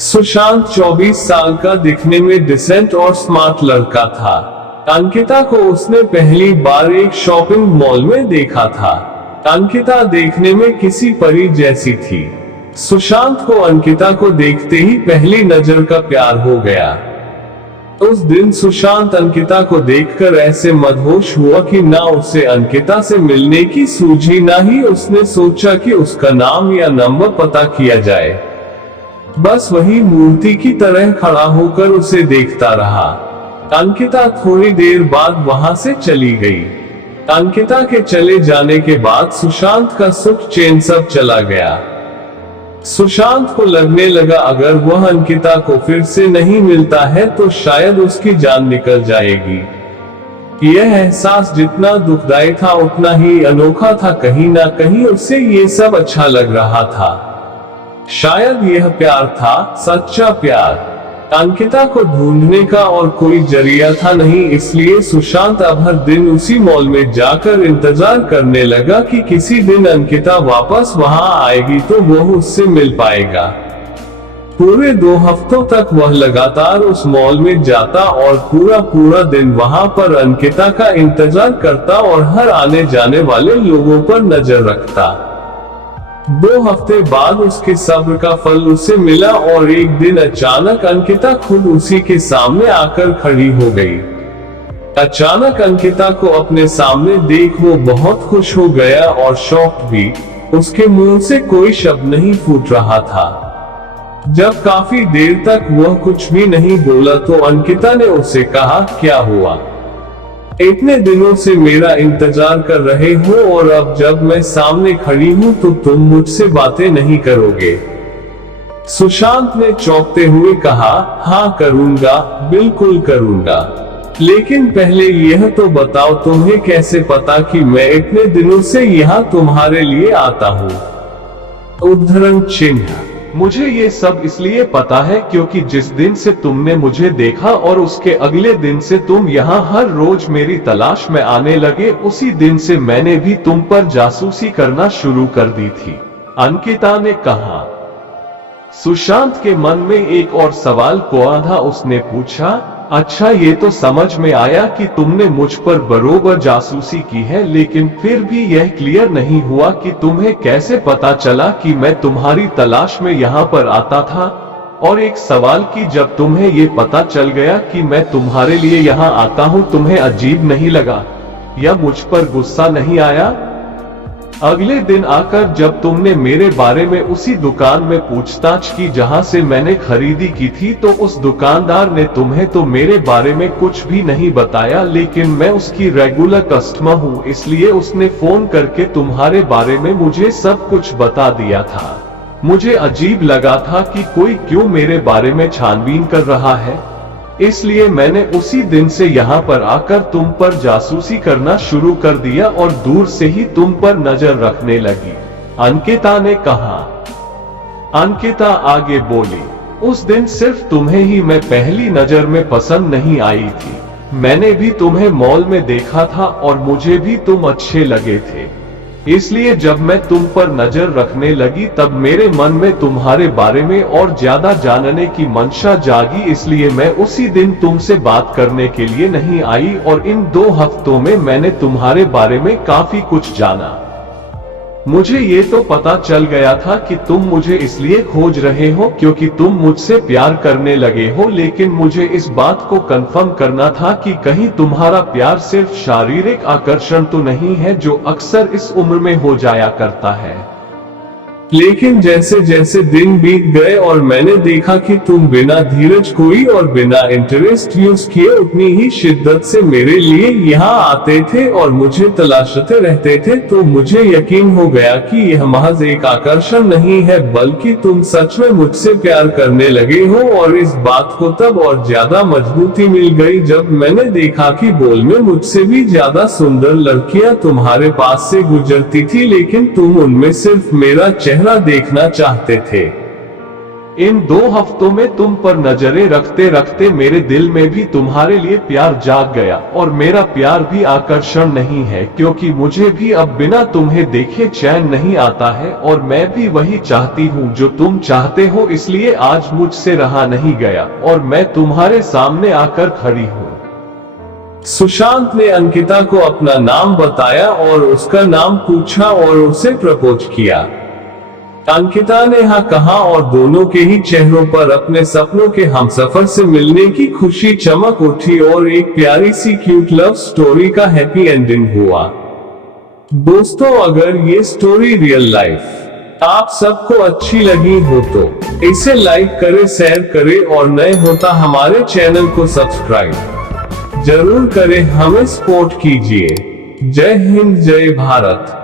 सुशांत 24 साल का दिखने में डिसेंट और स्मार्ट लड़का था। अंकिता को उसने पहली बार एक शॉपिंग मॉल में देखा था। अंकिता देखने में किसी परी जैसी थी। सुशांत को अंकिता को देखते ही पहली नजर का प्यार हो गया। उस दिन सुशांत अंकिता को देखकर ऐसे मदहोश हुआ कि ना उसे अंकिता से मिलने की सूझी, ना ही उसने सोचा कि उसका नाम या नंबर पता किया जाए। बस वही मूर्ति की तरह खड़ा होकर उसे देखता रहा। अंकिता थोड़ी देर बाद वहां से चली गई। अंकिता के चले जाने के बाद सुशांत का सुख चैन सब चला गया। सुशांत को लगने लगा अगर वह अंकिता को फिर से नहीं मिलता है तो शायद उसकी जान निकल जाएगी। यह एहसास जितना दुखदाई था उतना ही अनोखा था। कहीं ना कहीं उसे ये सब अच्छा लग रहा था। शायद यह प्यार था, सच्चा प्यार। अंकिता को ढूंढने का और कोई जरिया था नहीं, इसलिए सुशांत अब हर दिन उसी मॉल में जाकर इंतजार करने लगा कि किसी दिन अंकिता वापस वहां आएगी तो वह उससे मिल पाएगा। पूरे 2 हफ्तों तक वह लगातार उस मॉल में जाता और पूरा दिन वहां पर अंकिता का इंतजार करता और हर आने जाने वाले लोगों पर नजर रखता। 2 हफ्ते बाद उसके सब्र का फल उसे मिला और एक दिन अचानक अंकिता खुद उसी के सामने आकर खड़ी हो गई। अचानक अंकिता को अपने सामने देख वो बहुत खुश हो गया और शॉक्ड भी। उसके मुंह से कोई शब्द नहीं फूट रहा था। जब काफी देर तक वह कुछ भी नहीं बोला तो अंकिता ने उसे कहा, क्या हुआ? इतने दिनों से मेरा इंतजार कर रहे हो और अब जब मैं सामने खड़ी हूं तो तुम मुझसे बातें नहीं करोगे? सुशांत ने चौंकते हुए कहा, हाँ करूंगा, बिल्कुल करूंगा। लेकिन पहले यह तो बताओ तुम्हें कैसे पता कि मैं इतने दिनों से यहाँ तुम्हारे लिए आता हूँ? उद्धरण चिन्ह। मुझे ये सब इसलिए पता है क्योंकि जिस दिन से तुमने मुझे देखा और उसके अगले दिन से तुम यहाँ हर रोज मेरी तलाश में आने लगे, उसी दिन से मैंने भी तुम पर जासूसी करना शुरू कर दी थी, अंकिता ने कहा। सुशांत के मन में एक और सवाल कोआ था। उसने पूछा, अच्छा ये तो समझ में आया कि तुमने मुझ पर बरोबर जासूसी की है, लेकिन फिर भी यह क्लियर नहीं हुआ कि तुम्हें कैसे पता चला कि मैं तुम्हारी तलाश में यहाँ पर आता था। और एक सवाल कि जब तुम्हें ये पता चल गया कि मैं तुम्हारे लिए यहाँ आता हूँ, तुम्हें अजीब नहीं लगा या मुझ पर गुस्सा नहीं आया? अगले दिन आकर जब तुमने मेरे बारे में उसी दुकान में पूछताछ की जहां से मैंने खरीदी की थी, तो उस दुकानदार ने तुम्हें तो मेरे बारे में कुछ भी नहीं बताया, लेकिन मैं उसकी रेगुलर कस्टमर हूं, इसलिए उसने फोन करके तुम्हारे बारे में मुझे सब कुछ बता दिया था। मुझे अजीब लगा था कि कोई क्यों मेरे बारे में छानबीन कर रहा है, इसलिए मैंने उसी दिन से यहाँ पर आकर तुम पर जासूसी करना शुरू कर दिया और दूर से ही तुम पर नजर रखने लगी, अंकिता ने कहा। अंकिता आगे बोली, उस दिन सिर्फ तुम्हें ही मैं पहली नजर में पसंद नहीं आई थी। मैंने भी तुम्हें मॉल में देखा था और मुझे भी तुम अच्छे लगे थे, इसलिए जब मैं तुम पर नजर रखने लगी तब मेरे मन में तुम्हारे बारे में और ज्यादा जानने की मंशा जागी, इसलिए मैं उसी दिन तुमसे बात करने के लिए नहीं आई और इन 2 हफ्तों में मैंने तुम्हारे बारे में काफी कुछ जाना। मुझे ये तो पता चल गया था कि तुम मुझे इसलिए खोज रहे हो क्योंकि तुम मुझसे प्यार करने लगे हो, लेकिन मुझे इस बात को कंफर्म करना था कि कहीं तुम्हारा प्यार सिर्फ शारीरिक आकर्षण तो नहीं है जो अक्सर इस उम्र में हो जाया करता है। लेकिन जैसे जैसे दिन बीत गए और मैंने देखा कि तुम बिना धीरज खोई और बिना इंटरेस्ट यूज किए उतनी ही शिद्दत से मेरे लिए यहाँ आते थे और मुझे तलाशते रहते थे, तो मुझे यकीन हो गया कि यह महज एक आकर्षण नहीं है बल्कि तुम सच में मुझसे प्यार करने लगे हो। और इस बात को तब और ज्यादा मजबूती मिल गई जब मैंने देखा कि मॉल में मुझसे भी ज्यादा सुंदर लड़कियां तुम्हारे पास से गुजरती थी, लेकिन तुम उनमें सिर्फ मेरा चेहरा देखना चाहते थे। इन 2 हफ्तों में तुम पर नजरें रखते रखते मेरे दिल में भी तुम्हारे लिए प्यार जाग गया, और मेरा प्यार भी आकर्षण नहीं है, क्योंकि मुझे भी अब बिना तुम्हें देखे चैन नहीं आता है, और मैं भी वही चाहती हूँ जो तुम चाहते हो, इसलिए आज मुझसे रहा नहीं गया और मैं तुम्हारे सामने आकर खड़ी हूँ। सुशांत ने अंकिता को अपना नाम बताया और उसका नाम पूछा और उसे प्रपोज किया। अंकिता ने हाँ कहा और दोनों के ही चेहरों पर अपने सपनों के हमसफर से मिलने की खुशी चमक उठी और एक प्यारी सी क्यूट लव स्टोरी का हैप्पी एंडिंग हुआ। दोस्तों, अगर ये स्टोरी रियल लाइफ आप सबको अच्छी लगी हो तो इसे लाइक करे, शेयर करे और नए होता हमारे चैनल को सब्सक्राइब जरूर करें, हमें सपोर्ट कीजिए। जय हिंद, जय भारत।